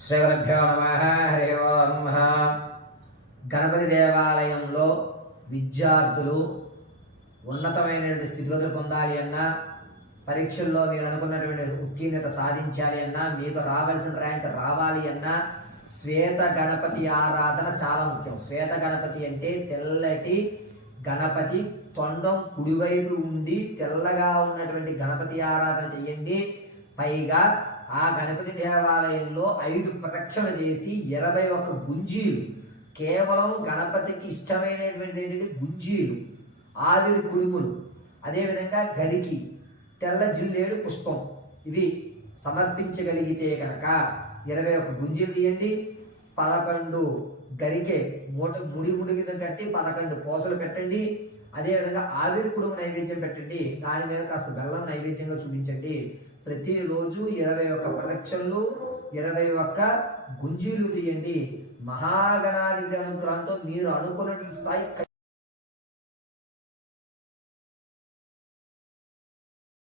శ్రీగురుభ్యో నమః. హరి ఓం. గణపతి దేవాలయంలో విద్యార్థులు ఉన్నతమైనటువంటి స్థితిగతులు పొందాలి అన్నా, పరీక్షల్లో మీరు అనుకున్నటువంటి ఉత్తీర్ణత సాధించాలి అన్నా, మీకు రావాల్సిన ర్యాంక్ రావాలి అన్నా శ్వేత గణపతి ఆరాధన చాలా ముఖ్యం. శ్వేత గణపతి అంటే తెల్లటి గణపతి, తొండం కుడివైపు ఉండి తెల్లగా ఉన్నటువంటి గణపతి ఆరాధన చెయ్యండి. పైగా ఆ గణపతి దేవాలయంలో 5 ప్రదక్షిణలు చేసి 21 గుంజీలు, కేవలం గణపతికి ఇష్టమైనటువంటి ఏంటంటే గుంజీలు, ఆవిరి కుడుములు, అదేవిధంగా గరికి, తెల్ల జిల్లేడు పుష్పం, ఇవి సమర్పించగలిగితే కనుక 21 గుంజీలు తీయండి, 11 గరికే ముడి కింద కట్టి 11 పూసలు పెట్టండి. అదేవిధంగా ఆవిరి కుడుము నైవేద్యం పెట్టండి, దాని మీద కాస్త బెల్లం నైవేద్యంగా చూపించండి. ప్రతిరోజు 21 ప్రదక్షిణలు, 21 గుంజీలు తీయండి. మహాగణాధిపతి అనుగ్రహంతో మీరు అనుకున్నటువంటి స్థాయి